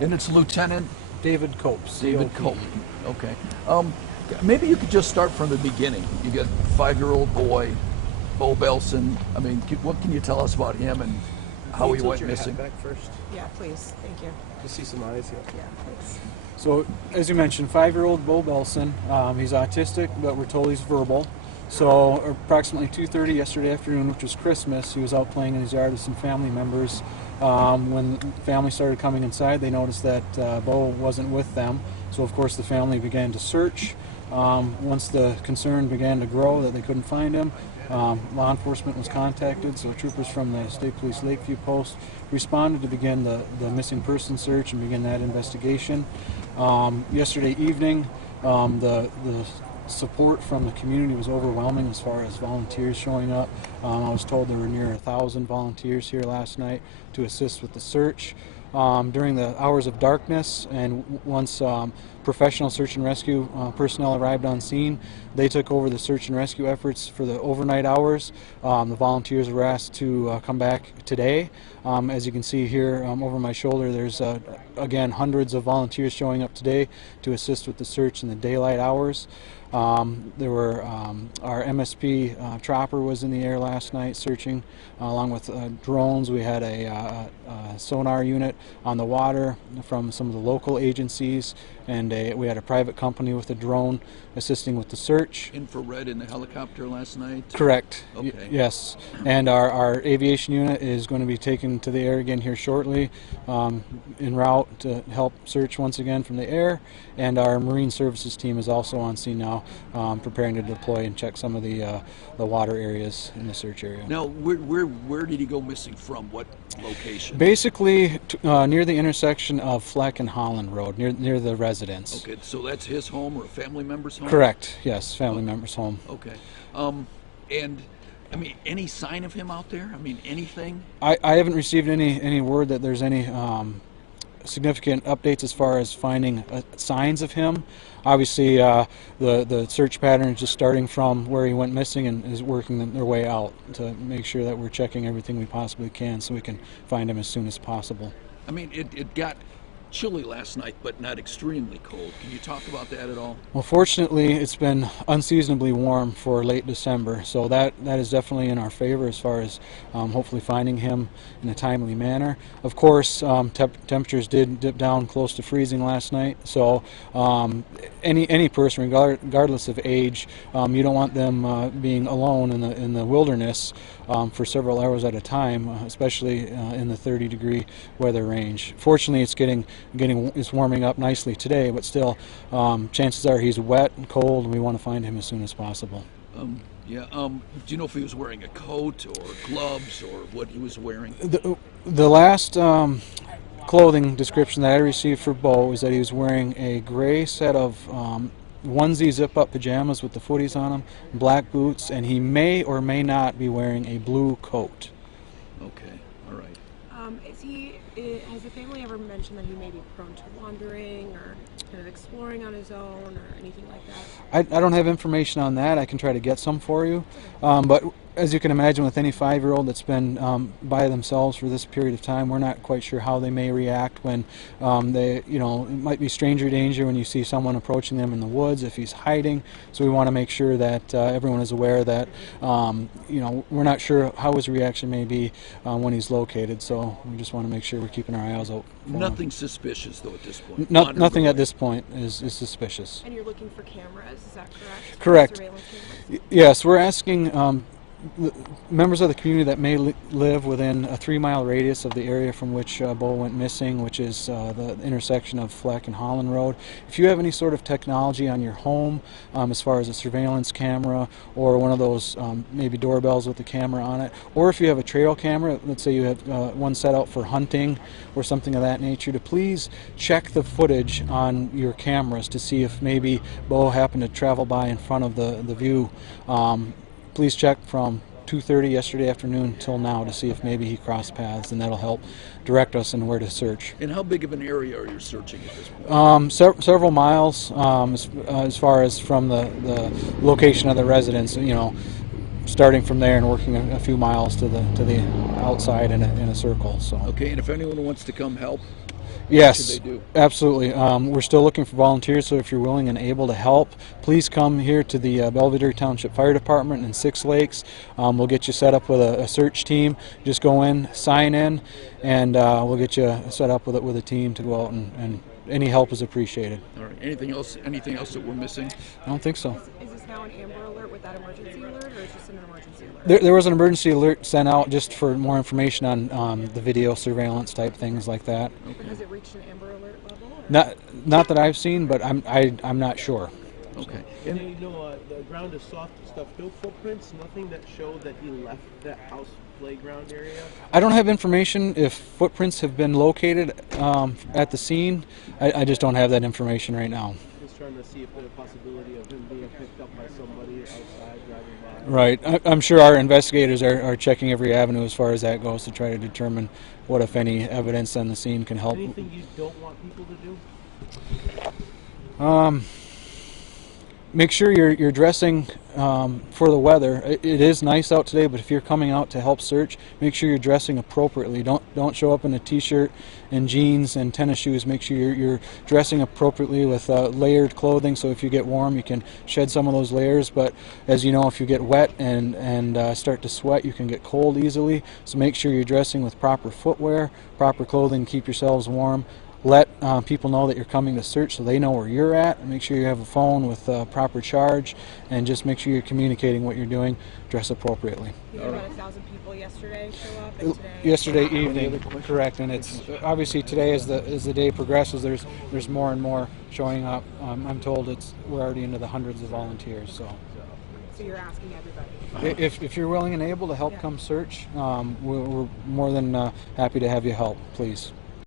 And it's Lieutenant David Copes. David COPE. Cope. Okay. Maybe you could just start from the beginning. You got a 5-year-old boy, Beau Belson. I mean, what can you tell us about him and how he went missing? Back first. Yeah, please. Thank you. To see some eyes here. Yeah, thanks. So, as you mentioned, 5-year-old Beau Belson. He's autistic, but we're told he's verbal. So, approximately 2:30 yesterday afternoon, which was Christmas, he was out playing in his yard with some family members. When the family started coming inside, they noticed that Beau wasn't with them. So, of course, the family began to search. Once the concern began to grow that they couldn't find him, law enforcement was contacted. So, troopers from the State Police Lakeview Post responded to begin the missing person search and begin that investigation. Yesterday evening, the support from the community was overwhelming as far as volunteers showing up. I was told there were near 1,000 volunteers here last night to assist with the search. During the hours of darkness and once professional search and rescue personnel arrived on scene, they took over the search and rescue efforts for the overnight hours. The volunteers were asked to come back today. As you can see here over my shoulder, there's again hundreds of volunteers showing up today to assist with the search in the daylight hours. There were our MSP chopper was in the air last night searching, along with drones. We had a sonar unit on the water from some of the local agencies, and we had a private company with a drone assisting with the search. Infrared in the helicopter last night? Correct. Okay. Yes. And our aviation unit is going to be taken to the air again here shortly, en route to help search once again from the air. And our Marine Services team is also on scene now, preparing to deploy and check some of the water areas in the search area. Now, where did he go missing from? What location? Basically, near the intersection of Fleck and Holland Road, near the residence. Okay, so that's his home or a family member's home? Correct. Yes, family member's home. Okay. And I mean, any sign of him out there? I mean, anything? I haven't received any word that there's any significant updates as far as finding signs of him. Obviously, the search pattern is just starting from where he went missing and is working their way out to make sure that we're checking everything we possibly can so we can find him as soon as possible. I mean, it got chilly last night, but not extremely cold. Can you talk about that at all? Well, fortunately, it's been unseasonably warm for late December, so that is definitely in our favor as far as hopefully finding him in a timely manner. Of course, temperatures did dip down close to freezing last night, so any person, regardless of age, you don't want them being alone in the wilderness for several hours at a time, especially in the 30-degree weather range. Fortunately, it's warming up nicely today, but still, chances are he's wet and cold, and we want to find him as soon as possible. Do you know if he was wearing a coat or gloves or what he was wearing? The last clothing description that I received for Beau is that he was wearing a gray set of onesie zip-up pajamas with the footies on them, black boots, and he may or may not be wearing a blue coat. Okay, all right. Has the family ever mentioned that he may be prone to wandering or kind of exploring on his own or anything like that? I don't have information on that. I can try to get some for you. But as you can imagine, with any 5-year-old that's been by themselves for this period of time, we're not quite sure how they may react when it might be stranger danger when you see someone approaching them in the woods, if he's hiding. So we want to make sure that everyone is aware that, we're not sure how his reaction may be when he's located. So we just want to make sure we're keeping our eyes open. Nothing suspicious, though, at this point? Nothing at this point is suspicious. And you're looking for cameras, is that correct? Correct. Surveillance cameras? Yes, we're asking members of the community that may live within a 3-mile radius of the area from which Beau went missing, which is the intersection of Fleck and Holland Road. If you have any sort of technology on your home, as far as a surveillance camera or one of those maybe doorbells with a camera on it, or if you have a trail camera, let's say you have one set out for hunting or something of that nature, to please check the footage on your cameras to see if maybe Beau happened to travel by in front of the view. Please check from 2:30 yesterday afternoon till now to see if maybe he crossed paths, and that'll help direct us in where to search. And how big of an area are you searching at this point? Several miles as far as from the location of the residence, starting from there and working a few miles to the outside in a circle. So. Okay, and if anyone wants to come help? What should Yes, they do? absolutely. We're still looking for volunteers, so if you're willing and able to help, please come here to the Belvedere Township Fire Department in Six Lakes. We'll get you set up with a search team. Just go in, sign in, and we'll get you set up with a team to go out and any help is appreciated. All right. Anything else? Anything else that we're missing? I don't think so. Is this now an Amber Alert with that emergency alert, or is this an emergency alert? There was an emergency alert sent out just for more information on the video surveillance type things like that. Or has it reached an Amber Alert level? Or? Not that I've seen, but I'm not sure. Okay. And the ground is soft stuff. No footprints. Nothing that showed that he left that house playground area. I don't have information if footprints have been located at the scene. I just don't have that information right now. Just trying to see if there's a possibility of him being picked up by somebody outside driving by. Right. I'm sure our investigators are checking every avenue as far as that goes to try to determine what, if any, evidence on the scene can help. Anything you don't want people to do? Make sure you're dressing for the weather. It is nice out today, but if you're coming out to help search, make sure you're dressing appropriately. Don't show up in a t-shirt and jeans and tennis shoes. Make sure you're dressing appropriately with layered clothing, so if you get warm you can shed some of those layers, but as you know, if you get wet and start to sweat, you can get cold easily. So make sure you're dressing with proper footwear, proper clothing, keep yourselves warm. Let people know that you're coming to search so they know where you're at. Make sure you have a phone with proper charge, and just make sure you're communicating what you're doing. Dress appropriately. You had about 1,000 people yesterday show up, and today. Yesterday evening, correct, and it's obviously today as the day progresses, there's more and more showing up. I'm told we're already into the hundreds of volunteers. So you're asking everybody. if you're willing and able to help come search, we're more than happy to have you help. Please.